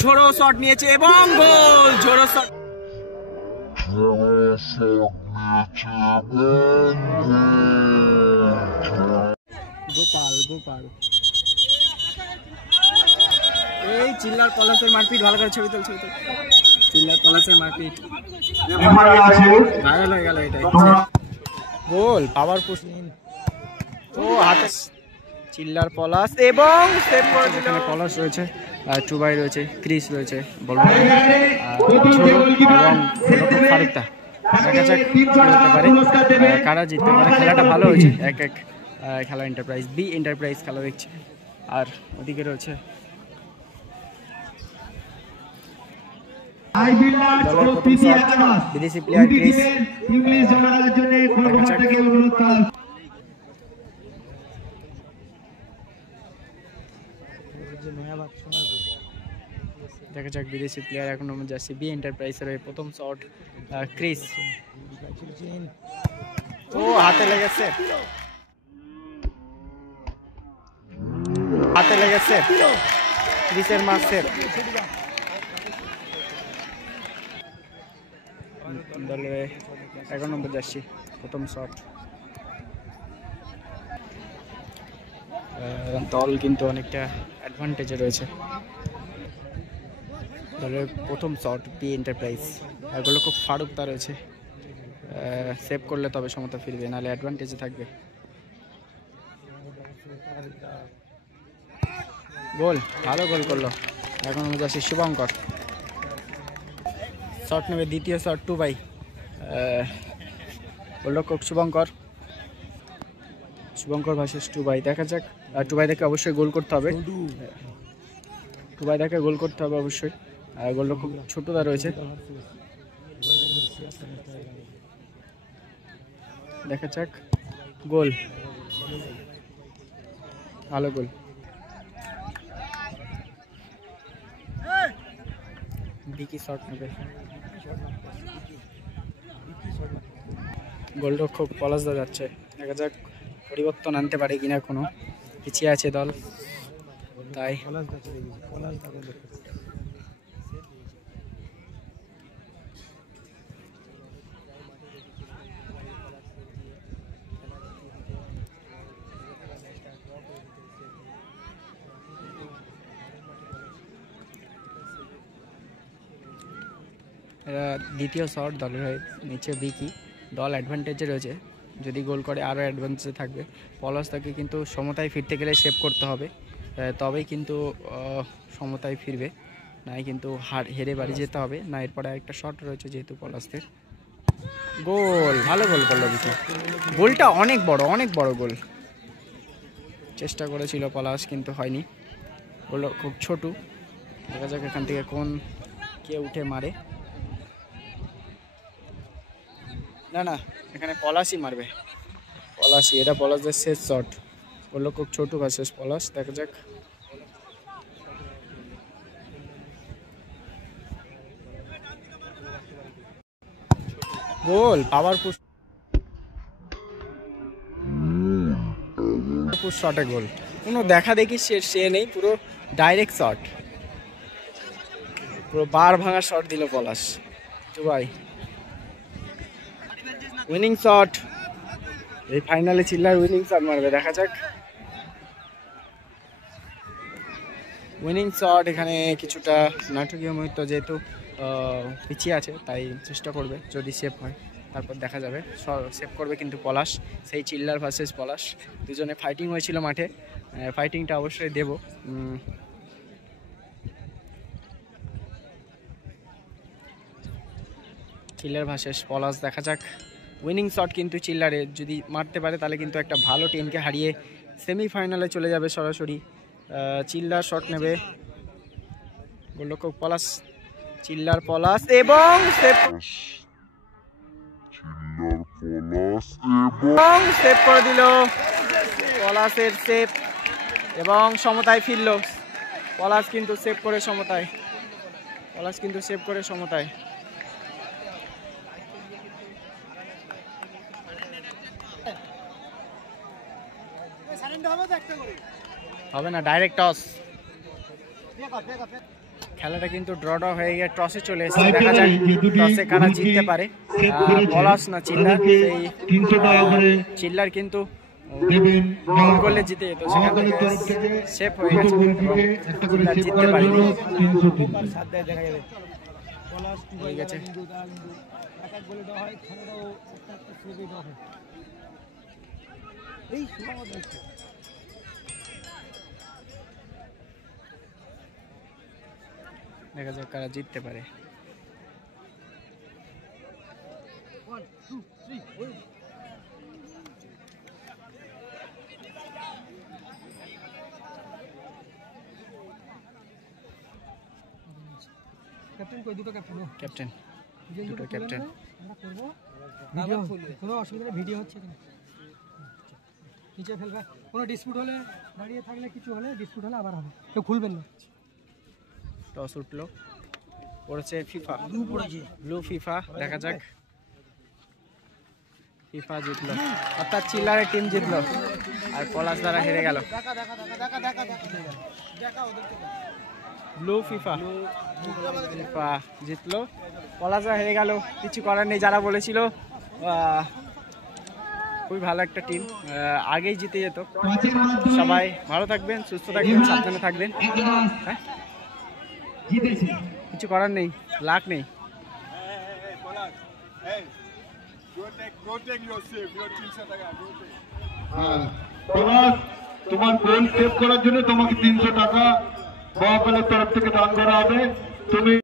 ঝোড়ো শট নিয়েছে এবং গোল। ঝোড়ো শট গোপাল গোপাল এই চিল্লার পলাশের মারপিট। ভালো করে ছবি তোল ছবি তোল। চিল্লার পলাশের মারপিট ভাইরাল হয়ে গেল। এটা গোল পাওয়ারফুল। ও হাতে চিল্লার পলাশ এবং সেভ করে দিল। এখানে পলাশ রয়েছে, টুবাই রয়েছে, ক্রিস রয়েছে, বলরাম এবং ফারুকদা। দেখা যাক কি হতে পারে, কারা জিততে পারে। খেলাটা ভালো হয়েছে। এক এক খেলা এন্টারপ্রাইজ বি এন্টারপ্রাইজ খেলা দেখছে। আর ওদিকে রয়েছে বিদেশি প্লেয়ার ক্রিস। দেখা যাক বিদেশি প্লেয়ার এখন জার্সি বি এন্টারপ্রাইজের প্রথম শট ক্রিস। ও হাতে লেগেছে, হাতে লেগেছে ক্রিসের মারছে। দলের 11 নম্বর জার্সি প্রথম শট। দল কিন্তু অনেকটা অ্যাডভান্টেজে রয়েছে। দলের প্রথম শট বি এন্টারপ্রাইজ। এগুলো খুব ফারুকদা রয়েছে, সেভ করলে তবে সমতা ফিরবে, নাহলে অ্যাডভান্টেজে থাকবে। গোল, ভালো গোল করলো। এখন আমরা যাচ্ছি শুভঙ্কর। শট নেবে দ্বিতীয় শট টুবাই। গোলরক্ষক শুভঙ্কর। শুভঙ্কর ভার্সেস টুবাই। দেখা যাক, টুবাইদাকে অবশ্যই গোল করতে হবে। টুবাইদাকে গোল করতে হবে অবশ্যই। গোলরক্ষক ছোটদা রয়েছে। দেখা যাক, গোল, ভালো গোল। বিকি শট নেবে। গোলরক্ষক পলাশদা যাচ্ছে। দেখা যাক পরিবর্তন আনতে পারে কিনা, কোনো পিছিয়ে আছে দল, তাই দ্বিতীয় শট দলের হয়ে নিচে বিকি। দল অ্যাডভান্টেজে রয়েছে, যদি গোল করে আরও অ্যাডভান্টেজে থাকবে। পলাশদাকে কিন্তু সমতায় ফিরতে গেলে সেভ করতে হবে, তবেই কিন্তু সমতায় ফিরবে, নাই কিন্তু হেরে বাড়ি যেতে হবে না। এরপরে একটা শট রয়েছে যেহেতু পলাশদের। গোল, ভালো গোল করলো বিকি। গোলটা অনেক বড় গোল। চেষ্টা করেছিল পলাশ কিন্তু হয়নি। গোল খুব ছোট। দেখা যাক এখান থেকে কে উঠে মারে। না, এখানে পলাশই মারবে। পলাশই, এটা পলাশদের শেষ শট। বললো খুব ছোট ভার্সেস পলাশ। দেখা যাক, গোল পাওয়ারফুল শটে গোল। কোনো দেখা দেখি সে নেই, পুরো ডাইরেক্ট শট, পুরো বার ভাঙা শট দিল পলাশ। ভাই উইনিং শট, এই ফাইনালে চিল্লার উইনিং শট মারবে। দেখা যাক, উইনিং শট। এখানে কিছুটা নাটকীয় মুহূর্ত, যেহেতু পিছিয়ে আছে তাই চেষ্টা করবে, যদি সেভ হয় তারপর দেখা যাবে। সেভ করবে কিন্তু পলাশ। সেই চিল্লার ভার্সেস পলাশ, দুজনে ফাইটিং হয়েছিল মাঠে। ফাইটিংটা অবশ্যই দেব। চিল্লার ভার্সেস পলাশ। দেখা যাক, উইনিং শট কিন্তু চিল্লারে, যদি মারতে পারে তাহলে কিন্তু একটা ভালো টিমকে হারিয়ে সেমিফাইনালে চলে যাবে সরাসরি। চিল্লার শট নেবে গোলরক্ষক পলাশ। চিল্লার পলাশ এবং সেভ করে দিল। পলাশের সেভ এবং সমতায় ফিরল। পলাশ কিন্তু সেভ করে সমতায়। হবে না, ডাইরেক্ট টস। খেলাটা কিন্তু ড্র হয়ে গিয়ে টসে চলে এসেছে। দেখা যাক টসে কারা জিততে পারে, পলাশ না চিল্লার। এই চিল্লার কিন্তু গোল করলে জিতে যেত, সেখান থেকে সেফ হয়ে গেছে এবং চিল্লার জিততে পারেনি। হয়ে গেছে দেখা যাক কারা জিততে পারে। ক্যাপ্টেন কই দুটো ক্যাপ্টেন ক্যাপ্টেন দুটো ক্যাপ্টেন আমরা করব ভিডিও, কোনো অসুবিধা ভিডিও হচ্ছে কিনা নিচে ফেলবে। কোনো ডিসপিউট হলে দাঁড়িয়ে থাকলে কিছু হলে ডিসপিউট হলে আবার হবে, কেউ খুলবেন না। টস উঠলো, পড়েছে ফিফা, ব্লু ফিফা। দেখা যাক ফিফা জিতলো, অর্থাৎ চিল্লারের টিম জিতলো আর পলাশ দ্বারা হেরে গেল। ব্লু ফিফা ফিফা জিতলো, পলাশরা হেরে গেল। কিছু করার নেই, যারা বলেছিল খুবই ভালো একটা টিম, আগেই জিতে যেত। সবাই ভালো থাকবেন, সুস্থ থাকবেন, সাবধানে থাকবেন। হ্যাঁ, কিছু করার নেই, লাক নেই। তোমার গোল সেভ করার জন্য তোমাকে 300 টাকা তরফ থেকে দান করা হবে। তুমি